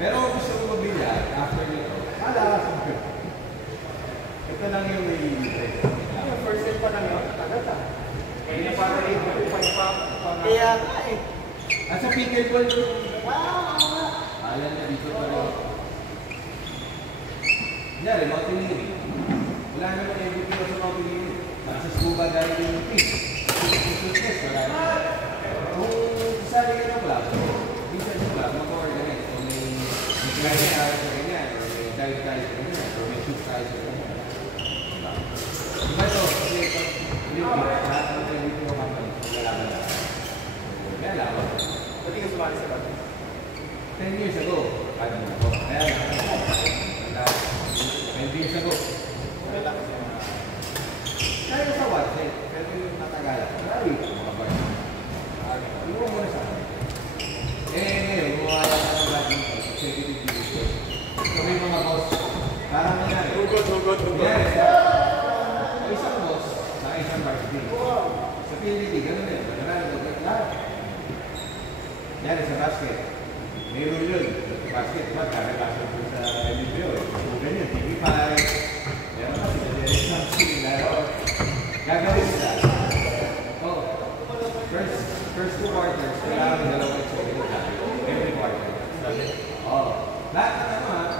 Pero kung gusto mo mag-billiard, after nito, malakas mo. Ito lang yung nai-libre. Yung first set pa lang yun, agad ah. Kaya pa rin, Kaya nga eh. At sa pickleball, alam na dito pa rin. Yan, mga pinili. Wala naman MVP sa mga pinili. Sa scuba diving yung team. Wala naman. Kung sasali ka ng club, minsan yung club, mag-organize. Kung may climbing tayo sa ganyan, or may dive tayo sa ganyan, or may shoot tayo sa ganyan. Diba ito? Kasi ito, lahat ng MVP mo company, wala ka lang. Kaya laban. Pati ka sumali sa bago? 10 years ago, 5 years ago. Kaya lang. 10 years ago. Kaya sa WhatsApp, pero yung natagalan. Marami ito, mga bar. Iwan mo na sa akin. Ngayon, gumawala ka ng laging executive director. So may mga boss, parang nangyari. Hugot. Yes, isang boss, sa isang varsity. Sa PLDT, gano'n din. Lahat. Yan, sa basket. May rule yun. Sa basket, diba? Kakalasan ko sa LBO. So, ganyan, TV5. Meron kasi na direct something. Gagawin sila. Oh, first 2 quarters, kailangan ng dalawang executive natin. Every quarter. Oh, lahat na naman, ha?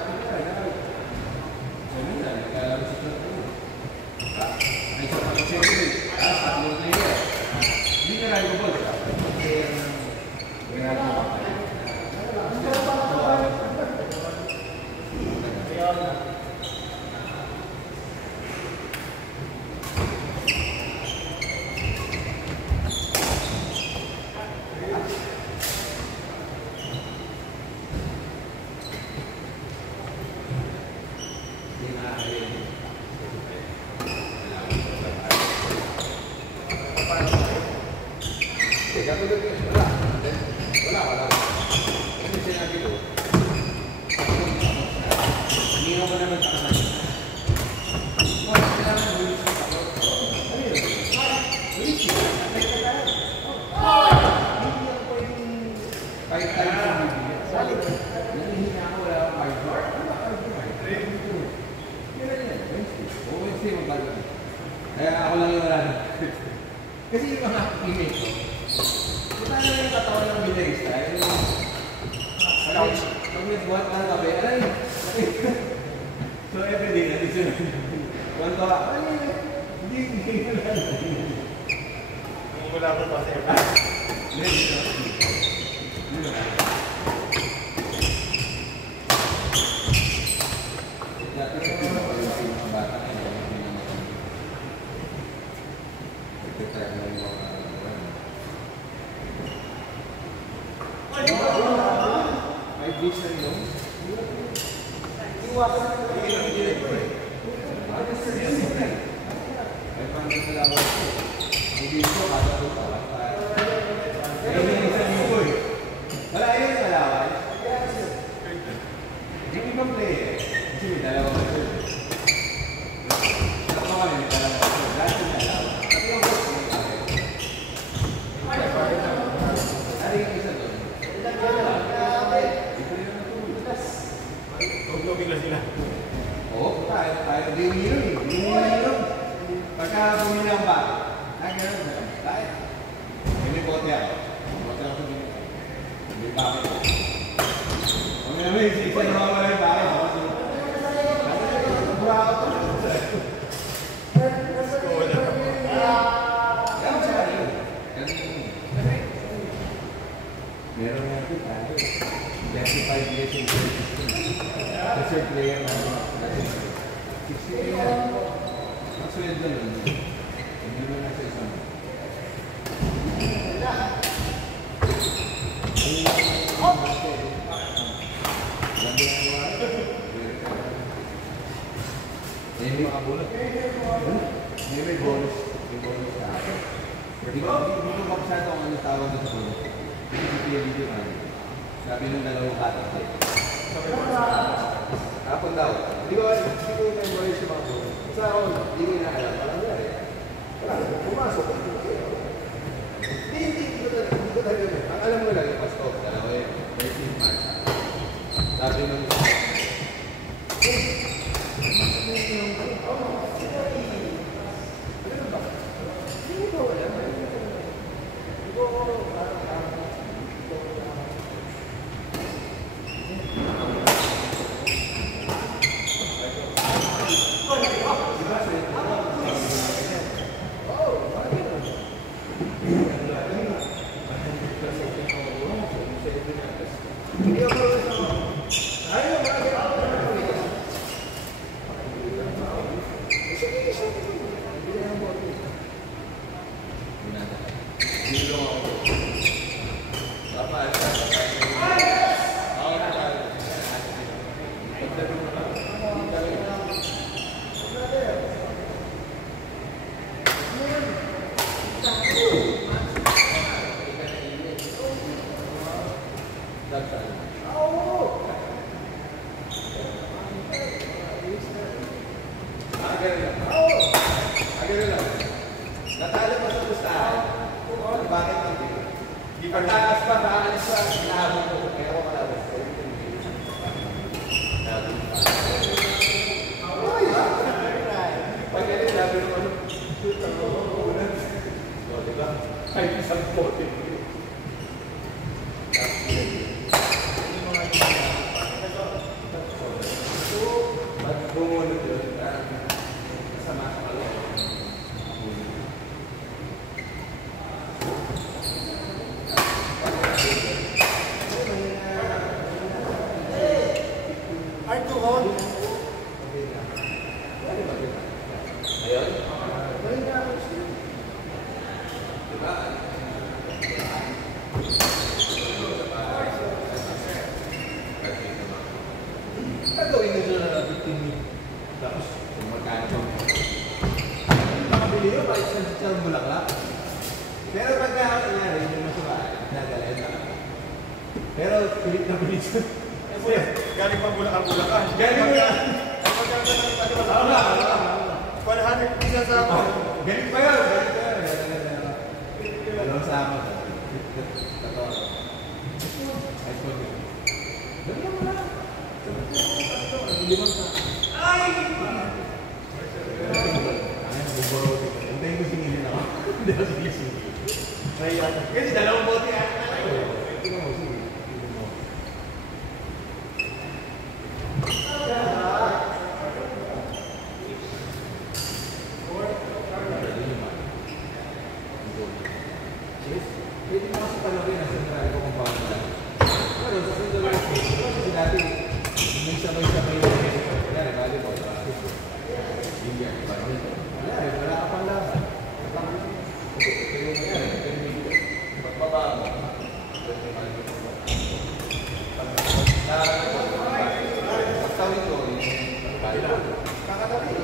Sabi na, nagkalaro sa truck. Ay, sa executive. Tatlong player. Hindi ka rin bubol. Player ng ginagawa ka. Wala. Kasi sinabi ko, hindi ako naman sa kasama. Kailangan mo yung sa kapot. Ano yun? Ulit yun. Hindi ako pwedeng 5 times sa bibigyan. Salit. Nangihinga ako, wala akong 5 bar. Ano ba 5 bar? Kailan yan? Wednesday. O Wednesday magbago. Kaya ako lang yung wala na. Kasi yung mga email ko, punta na yung katawan ng bilarista. Pag may buhat na kape, alay! So everyday, natin siya. Kwanto ka, hindi wala na. Wala ko pa sa iba. Hindi wala. Dati sa mga bata na yun, nagtitry na yung mga may beach na yun. Iwasan na yun. May pangit na lawas ko. Ang beach ko, kada ko pa. Pero may isang yuko eh. Wala yun sa lawas. Yung ibang player, kasi may dalawang ito. Ako kami may dalawang ito. Dahil may lawas. Kasi yung boss may bakit. Ano yung isa doon? Bigla sila. Oo, tayo. Hindi umiinom. Pagka bumilang ba? Gano'n. Tayo. May bote ako. Bote ako sa binigay. May bakit. May isa naman wala yung bakit. Bravo. Gano'n siya rin. Meron nga ito tayo. 25 years in third player na 60 player. Maswed na nun. Hindi mo na sa isang. May bonus. May bonus na. Hindi ko magsado kung ano tawag doon sa bonus. Video na. Sabi nung dalawang katas eh. Kapon daw. Hindi ko memorize yung mga bonus. Sa ako, hindi ko inaalam. Parang yan eh. Wala, pumasok. Hindi ko talaga. Ang alam mo lang yung pastor. Dalawa eh. May Hindi ako marunong sa mga. Ayaw, marami ako. Sige, sige. Hindi na mo. Hindi lang ako. Tama. Natalo mo sa pustahan. Bakit hindi? Di pagtakas pa, nakaalis pa, hinahabol ko. Kaya ako malabas. Pag ganyan, sabi mo ano? O, diba? Kahit isang pote. Ba't bumunod yun? Kasama sa kaloob. Hard to hold. Ayun? Diba? Gagawin nyo na 15 minutes. Tapos, kung magkano. Nakabili nyo, kahit sa bulaklak. Pero pagka nangyari, yung masukaan, nagalayan na. Pero, pilit na pilit siya. Galing pa Bulacan. Galing mo yan! Panahanap isa sa ako. Galing pa yun! Galing pa yun! Dalawang sama ka. Totoo. Ay, so good. Galing mo na! Limang sa... Ay! Ay, buburo. Hintayin ko singilin ako. Hindi ako singilin. Kasi dalawang bote yan. Tingnan mo, sige. Pwede mo kasi palawin na sentral ko kung paano lang. Pero sa sentral ko, kasi dati may sabay-sabay yung wala rin, bali mo. Hindi yan, parang nito. Wala ka pang laban. Pero yan, pagbaba mo. Pagtawin ko, bali lang. Kakatabi.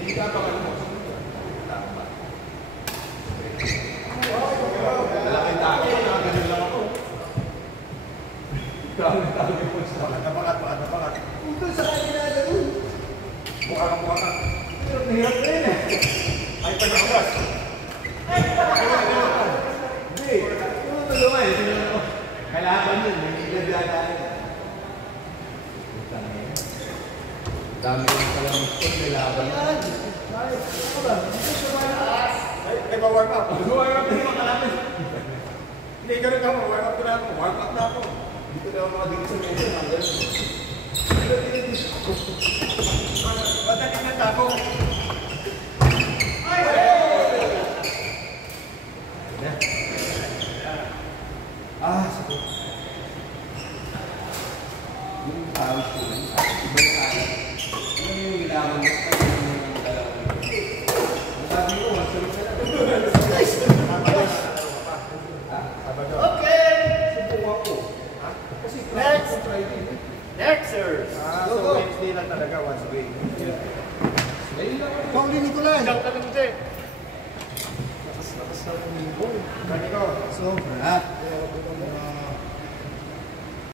Hindi ka pa kalmo. Tama. Malaking tako, nakagaling lang ako. Grabe po sa napakat. Ito sa kanila na doon. Mukha ka. Pero nahirap rin eh. Ay, panakas. Hindi. Yung tulungan eh. Kailangan yun. Hindi nagdadaan. Dami yung palang spot may laban. Ano ba? Hindi siya malakas. Ay, ma-warm up. Mag-warm up na yung makalapit. Hindi, ganun ka mo. Warm up na ako. Warm up na ako. Dito na ako makagigit sa medyo. Ba't natin ng tako? Sagot. Yung tawag ko, ibang kalat. Ano yung ilawan mo? Ang sabi ko, masalit na lang. Okay. Subukan ko. Kasi Next. Friday. Nexers. So Wednesday lang talaga once a week. Ngayon lang ako. Pauli Nicolay. Isang tanong din. Lakas na umibo. Ganito. Sobra.